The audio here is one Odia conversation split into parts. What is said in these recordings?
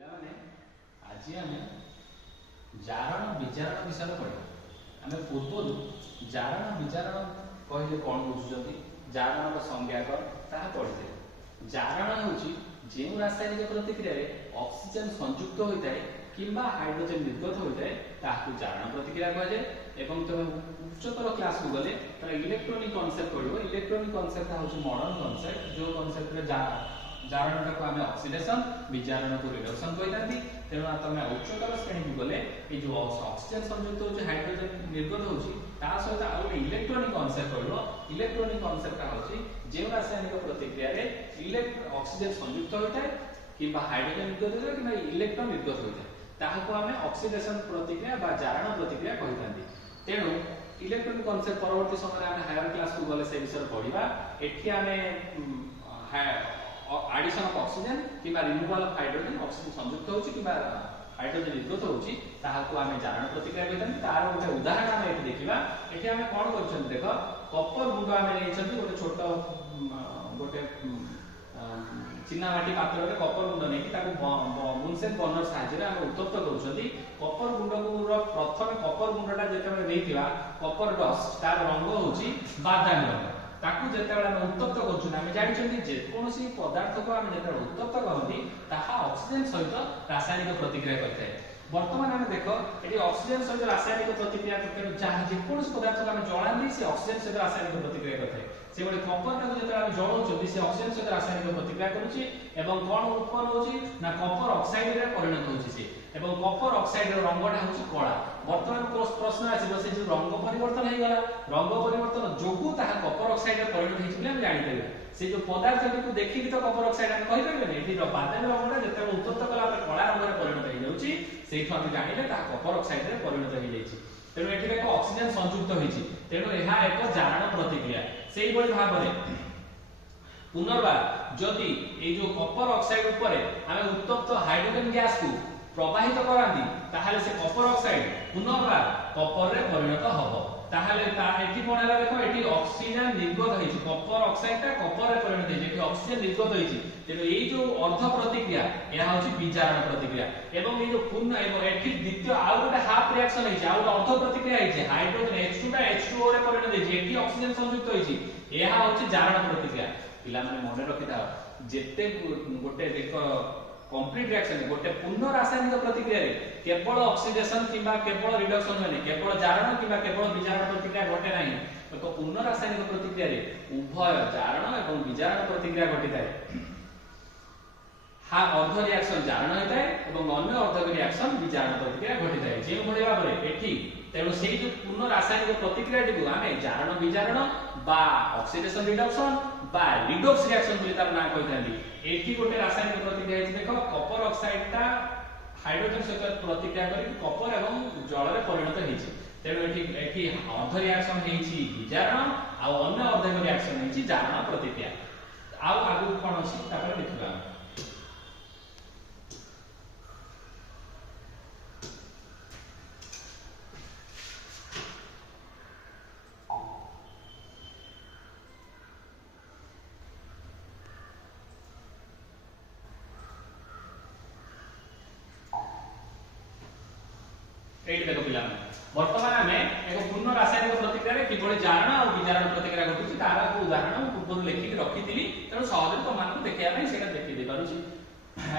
ପିଲାମାନେ ଆଜି ଆମେ ଜାରଣ ବିଜାରଣ ବିଷୟରେ ପଢ଼ିବା। ଆମେ ପୂର୍ବରୁ ଜାରଣ ବିଜାରଣ କହିଲେ କ'ଣ ବୁଝୁଛନ୍ତି, ଜାରଣର ସଂଜ୍ଞା କ'ଣ ତାହା ପଢ଼ିଥିଲେ। ଜାରଣ ହେଉଛି ଯେଉଁ ରାସାୟନିକ ପ୍ରତିକ୍ରିୟାରେ ଅକ୍ସିଜେନ ସଂଯୁକ୍ତ ହୋଇଥାଏ କିମ୍ବା ହାଇଡ୍ରୋଜେନ ନିର୍ଗତ ହୋଇଥାଏ ତାହାକୁ ଜାରଣ ପ୍ରତିକ୍ରିୟା କୁହାଯାଏ। ଏବଂ ତୁମେ ଉଚ୍ଚତର କ୍ଲାସକୁ ଗଲେ ତାର ଇଲେକ୍ଟ୍ରୋନିକ କନସେପ୍ଟ ପଢ଼ିବ। ଇଲେକ୍ଟ୍ରୋନିକ କନସେପ୍ଟ ହେଉଛି ମଡର୍ନ କନସେପ୍ଟ, ଯେଉଁ କନସେପ୍ଟରେ ଜାରଣଟାକୁ ଆମେ ଅକ୍ସିଡେସନ, ବିଜାରଣକୁ ରିଡକ୍ସନ କହିଥାନ୍ତି। ତେଣୁ ତମେ ଉଚ୍ଚତର ଶ୍ରେଣୀକୁ ଗଲେ ଏ ଯେଉଁ ଅକ୍ସିଜେନ ସଂଯୁକ୍ତ ହେଉଛି, ହାଇଡ୍ରୋଜେନ ନିର୍ଗତ ହେଉଛି, ତା ସହିତ ଆଉ ଗୋଟେ ଇଲେକ୍ଟ୍ରୋନିକ କନସେପ୍ଟ ପଢ଼ିବ। ଇଲେକ୍ଟ୍ରୋନିକ କନସେପ୍ଟଟା ହେଉଛି ଯେଉଁ ରାସାୟନିକ ପ୍ରତିକ୍ରିୟାରେ ଅକ୍ସିଜେନ ସଂଯୁକ୍ତ ହୋଇଥାଏ କିମ୍ବା ହାଇଡ୍ରୋଜେନ ନିର୍ଗତ ହୋଇଥାଏ କିମ୍ବା ଇଲେକ୍ଟ୍ରନ ନିର୍ଗତ ହୋଇଥାଏ ତାହାକୁ ଆମେ ଅକ୍ସିଡେସନ ପ୍ରତିକ୍ରିୟା ବା ଜାରଣ ପ୍ରତିକ୍ରିୟା କହିଥାନ୍ତି। ତେଣୁ ଇଲେକ୍ଟ୍ରୋନିକ କନସେପ୍ଟ ପରବର୍ତ୍ତୀ ସମୟରେ ଆମେ ହାୟର କ୍ଲାସକୁ ଗଲେ ସେ ବିଷୟରେ ପଢ଼ିବା। ଏଠି ଆମେ ଆଡିସନ ଅଫ ଅକ୍ସିଜେନ କିମ୍ବା ରିମୁଭାଲ ଅଫ ହାଇଡ୍ରୋଜେନ, ଅକ୍ସିଜେନ ସଂଯୁକ୍ତ ହେଉଛି କିମ୍ବା ହାଇଡ୍ରୋଜେନ ନିର୍ଗତ ହେଉଛି ତାହାକୁ ଆମେ ଜାରଣ ପ୍ରତିକ୍ରିୟା କହିଥାନ୍ତି। ତାର ଗୋଟେ ଉଦାହରଣ ଆମେ ଏଠି ଦେଖିବା। ଏଠି ଆମେ କ'ଣ କରୁଛନ୍ତି ଦେଖ, କପର ଗୁଣ୍ଡ ଆମେ ନେଇଛନ୍ତି ଗୋଟେ ଛୋଟ ଗୋଟେ ଚିନାମାଟି ପାତ୍ରରେ କପର ଗୁଣ୍ଡ ନେଇକି ତାକୁ ବୁନସେନ ବର୍ଣ୍ଣର ସାହାଯ୍ୟରେ ଆମେ ଉତ୍ତପ୍ତ କରୁଛନ୍ତି। କପର ଗୁଣ୍ଡକୁ ପ୍ରଥମେ କପର ଗୁଣ୍ଡଟା ଯେତେବେଳେ ଦେଇଥିବା କପର ଡଷ୍ଟ ତାର ରଙ୍ଗ ହେଉଛି ବାଦାମୀ ରଙ୍ଗ। ତାକୁ ଯେତେବେଳେ ଆମେ ଉତ୍ତପ୍ତ କରୁଛନ୍ତି ଆମେ ଜାଣିଛନ୍ତି ଯେକୌଣସି ପଦାର୍ଥକୁ ଆମେ ଯେତେବେଳେ ଉତ୍ତପ୍ତ କରନ୍ତି ତାହା ଅକ୍ସିଜେନ ସହିତ ରାସାୟନିକ ପ୍ରତିକ୍ରିୟା କରିଥାଏ। ବର୍ତ୍ତମାନ ଆମେ ଦେଖ ଏଠି ଅକ୍ସିଜେନ ସହିତ ରାସାୟନିକ ପ୍ରତିକ୍ରିୟା ଯାହା ଯେକୌଣସି ପଦାର୍ଥକୁ ଆମେ ଜଳାନ୍ତି ସେ ଅକ୍ସିଜେନ ସହିତ ରାସାୟନିକ ପ୍ରତିକ୍ରିୟା କରିଥାଏ। ସେଭଳି କପରଟାକୁ ଯେତେବେଳେ ଆମେ ଜଳାଉଛନ୍ତି ସେ ଅକ୍ସିଜେନ ସହିତ ରାସାୟନିକ ପ୍ରତିକ୍ରିୟା କରୁଛି ଏବଂ କ'ଣ ଉତ୍ପନ୍ନ ହେଉଛି ନା କପର ଅକ୍ସାଇଡରେ ପରିଣତ ହେଉଛି ସେ, ଏବଂ କପର ଅକ୍ସାଇଡର ରଙ୍ଗଟା ହେଉଛି କଳା। ବର୍ତ୍ତମାନ ପ୍ରଶ୍ନ ଆସିବ ସେ ଯେଉଁ ରଙ୍ଗ ପରିବର୍ତ୍ତନ ହେଇଗଲା, ରଙ୍ଗ ପରିବର୍ତ୍ତନ ଯୋଗୁଁ ତାହା କପର ଅକ୍ସାଇଡରେ ପରିଣତ ହେଇଛି ବୋଲି ଆମେ ଜାଣିପାରିବା। ସେ ଯେଉଁ ପଦାର୍ଥଟିକୁ ଦେଖିକି ତ କପର ଅକ୍ସାଇଡ ଆମେ କହିପାରିବାନି। ଏଠି ବାଦାମୀ ରଙ୍ଗଟା ଯେତେବେଳେ ଉତ୍ତପ୍ତ କଲା ପରେ କଳା ରଙ୍ଗରେ ପରିଣତ ହେଇଯାଉଛି, ସେଇଠୁ ଆମେ ଜାଣିଲେ ତାହା କପର ଅକ୍ସାଇଡରେ ପରିଣତ ହେଇଯାଇଛି। ତେଣୁ ଏଠି ଏକ ଅକ୍ସିଜେନ ସଂଯୁକ୍ତ ହୋଇଛି, ତେଣୁ ଏହା ଏକ ଜାରଣ ପ୍ରତିକ୍ରିୟା। ସେଇଭଳି ଭାବରେ ପୁନର୍ବାର ଯଦି ଏଇ ଯୋଉ କପର ଅକ୍ସାଇଡ ଉପରେ ଆମେ ଉତ୍ତପ୍ତ ହାଇଡ୍ରୋଜେନ ଗ୍ୟାସକୁ ପ୍ରବାହିତ କରାନ୍ତି ତାହେଲେ ସେ କପର ଅକ୍ସାଇଡ ପୁନର୍ବାର କପରରେ ପରିଣତ ହେବ। ତାହେଲେ ଏଠି କ'ଣ ହେଲା ଦେଖ, ଏଠି ଅକ୍ସିଜେନ ନିର୍ଗତ ହେଇଛି, କପର ଅକ୍ସାଇଡଟା କପରରେ ପରିଣତ ହେଇଛି, ଏଠି ଅକ୍ସିଜେନ ନିର୍ଗତ ହେଇଛି। ତେଣୁ ଏଇ ଯୋଉ ଅର୍ଧ ପ୍ରତିକ୍ରିୟା ଏହା ହେଉଛି ବିଜାରଣ ପ୍ରତିକ୍ରିୟା। ଏବଂ ଏଇ ଯୋଉ ପୂର୍ଣ୍ଣ ଏବଂ ଏଠି ଦ୍ୱିତୀୟ ଆଉ ଗୋଟେ ହାଫ ରିଆକ୍ସନ ହେଇଛି, ଆଉ ଗୋଟେ ଅର୍ଧ ପ୍ରତିକ୍ରିୟା ହେଇଛି, ହାଇଡ୍ରୋଜେନ H2 ଟା H2O ରେ ପରିଣତ ହେଇଛି, ଏଠି ଅକ୍ସିଜେନ ସଂଯୁକ୍ତ ହେଇଛି, ଏହା ହେଉଛି ଜାରଣ ପ୍ରତିକ୍ରିୟା। ପିଲାମାନେ ମନେ ରଖିଥାଅ, ଯେତେ ଗୋଟେ ଦେଖ କମ୍ପ୍ଲିଟ ରିଆକ୍ସନ ଗୋଟେ ପୂର୍ଣ୍ଣ ରାସାୟନିକ ପ୍ରତିକ୍ରିୟାରେ କେବଳ ଅକ୍ସିଡେସନ କିମ୍ବା କେବଳ ରିଡକ୍ସନ ହୁଏନି, କେବଳ ଜାରଣ କିମ୍ବା କେବଳ ବିଜାରଣ ପ୍ରତିକ୍ରିୟା ଘଟେ ନାହିଁ। ଏକ ପୂର୍ଣ୍ଣ ରାସାୟନିକ ପ୍ରତିକ୍ରିୟାରେ ଉଭୟ ଜାରଣ ଏବଂ ବିଜାରଣ ପ୍ରତିକ୍ରିୟା ଘଟିଥାଏ। ଅର୍ଧ ରିଆକ୍ସନ ଜାରଣ ହୋଇଥାଏ ଏବଂ ଅନ୍ୟ ଅର୍ଧ ରିଆକ୍ସନ ବିଜାରଣ ପ୍ରତିକ୍ରିୟା ଘଟିଥାଏ। ଯେଉଁଭଳି ଭାବରେ ଏଠି ତେଣୁ ସେଇ ଯୋଉ ପୂର୍ଣ୍ଣ ରାସାୟନିକ ପ୍ରତିକ୍ରିୟାଟିକୁ ଆମେ ଜାରଣ ବିଜାରଣ বা অক্সিডেশন রিডকশন বা রিডক্স রিঅ্যাকশন বলে তার নাম কইতাନ୍ତି। এটি গোটে রাসায়নিক প্রতিক্রিয়া আছে, দেখো কপার অক্সাইডটা হাইড্রোজেন সহিত প্রতিক্রিয়া করে কপার এবং জলরে পরিণত হইছে। তেଣୁ এটি অর্ধ রিঅ্যাকশন হইছি বিজারণ আর অন্য অর্ধ রিঅ্যাকশন হইছি জারণ প্রতিক্রিয়া। আর আগু কোন আছে তারপরে দেখিবা। এইটা দেখো পিলাମାନେ বর্তমান আমি এক পূর্ণ রাসায়নিক প্রতিক্রিয়ারে কিভাবে জারণ আর বিজারণ প্রতিক্রিয়া ঘটুছি তার এক উদাহরণ পূর্বରୁ লেখিকি রখিଥିଲି, তেଣୁ সহজে তোমাকে দেখাইয়া ପାଇଁ সেটা দেখাই দেই পাରୁছি।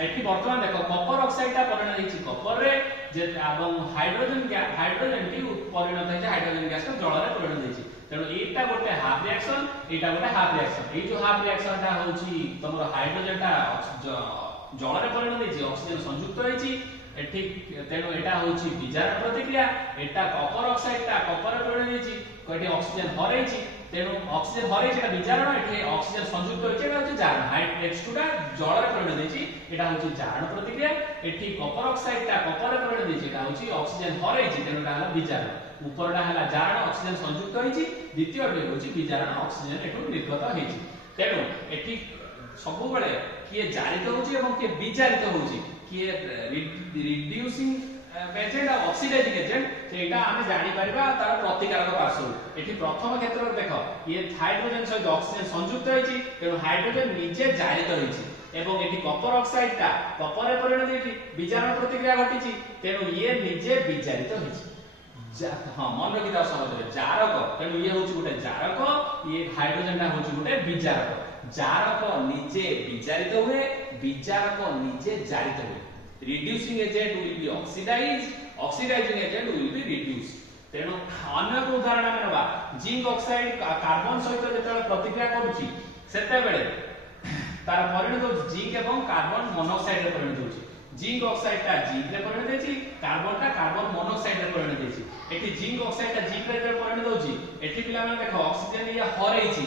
এটি বর্তমান দেখো কপার অক্সাইডটা পরিণত হইছি কপারে যে এবং হাইড্রোজেনটি পরিণত হইছে হাইড্রোজেন গ্যাসটা জলরে পরিণত হইছি। তেণু এইটা গোটে হাফ রিঅ্যাকশন, এইটা গোটে হাফ রিঅ্যাকশন। এই যে হাফ রিঅ্যাকশনটা হচ্ছে তোমার হাইড্রোজেনটা জলরে পরিণত হইছি, অক্সিজেন সংযুক্ত হইছি ঠিক। তেণু এটা হচ্ছে বিজারণ প্রতিক্রিয়া, এটা কপার অক্সাইডটা কপারে পরিণত হইছি, এটি অক্সিজেন হরাইছি। তেণু অক্সিজেন হরাইছি এটা বিজারণ, এটি অক্সিজেন সংযুক্ত হইছে এটা হচ্ছে জারণ। H2 টা জলরে পরিণত হইছি, এটা হচ্ছে জারণ প্রতিক্রিয়া। এটি কপার অক্সাইডটা কপারে পরিণত হইছি, এটা হচ্ছে অক্সিজেন হরাইছি, তেণু এটা হলো বিজারণ। উপরটা হলো জারণ, অক্সিজেন সংযুক্ত হইছি, দ্বিতীয়টি হচ্ছে বিজারণ, অক্সিজেন এটু নির্গত হইছি। তেণু এটি ସବୁବେଳେ কিয়ে জারিত হচ্ছে এবং কিয়ে বিজারিত হচ্ছে, কিয়ে রিডিউসিং এজেন্ট আর অক্সিডাইজিং এজেন্ট সেটা আমি জানি পারিবা তার প্রতিকারক পার্শ্ব। এটি প্রথম ক্ষেত্রে দেখো ইয়ে হাইড্রোজেন সহিত অক্সিজেন সংযুক্ত হইছি, তেণু হাইড্রোজেন নিজে জারিত হইছি। এবং এটি কপার অক্সাইডটা কপারে পরিণত হয়েছে বিজারণ প্রতিক্রিয়া ঘটিছি তেণু ইয়ে নিজে বিজারিত হয়েছে हाँ मन रखी था समझ जारक तेणु ये हूँ गोटे जारक ये हाइड्रोजन टा हूँ गोटे विजारक जारक निजे विजारित हुए विजारक निजे जारित हुए reducing agent will be oxidized oxidizing agent will be reduced तेणु अन्य एक उदाहरण आमे नबा जिंक ऑक्साइड कार्बन सहित जेतेबेले प्रतिक्रिया करूची सेतेबेले तार परिणत होची जिंक एवं कार्बन मोनोऑक्साइड रे परिणत होची जिंक ऑक्साइड टा जिंक रे परिणत होची कार्बन टा कार्बन मोनोऑक्साइड रे परिणत होची एटी जिंक ऑक्साइड टा जिंक रे परिणत होची एटी पिला माने देखो ऑक्सीजन ये हरैची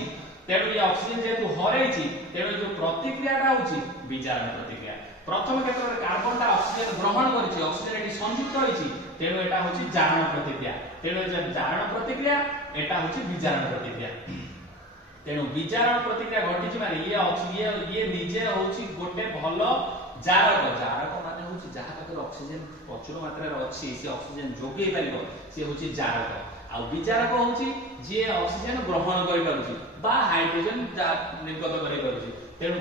तेणु ये ऑक्सीजन जेतु हरैची तेणु जो प्रतिक्रिया टा होची विजारण प्रतिक्रिया प्रथम क्षेत्र में कार्बन टा ऑक्सीजन ग्रहण करिछि ऑक्सीजन एटी संयुक्त होइछि तेणु एटा होछि जारण प्रतिक्रिया तेणु जे जारण प्रतिक्रिया एटा होछि विजारण प्रतिक्रिया तेणु विजारण प्रतिक्रिया घटिछि माने ये निजे होछि गोटे भलो जारक जारक माने होछि जहा पाखर ऑक्सीजन प्रचुर मात्रा रे अछि से ऑक्सीजन जोगै परिबो से होछि जारक आ विजारक होछि जे ऑक्सीजन ग्रहण करि पारुछि बा हाइड्रोजन निर्गत करि पारुछि तेणु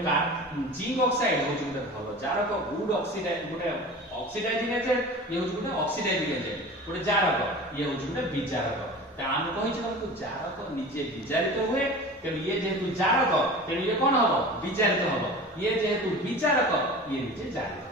जिंक ऑक्साइड होछि गोटे भलो जारक गुड ऑक्सीडाइज गोटे ऑक्सीडाइजिंग एजेंट ये होछि गोटे ऑक्सीडाइजिंग एजेंट गोटे जारक ये होछि गोटे विजारक त हम कहि छी जारक निजे विजारित हुए तेणु ये जेहेतु जारक तेणु ये कोन हबो विजारित हबो ये जेहेतु विजारक ये निजे जारित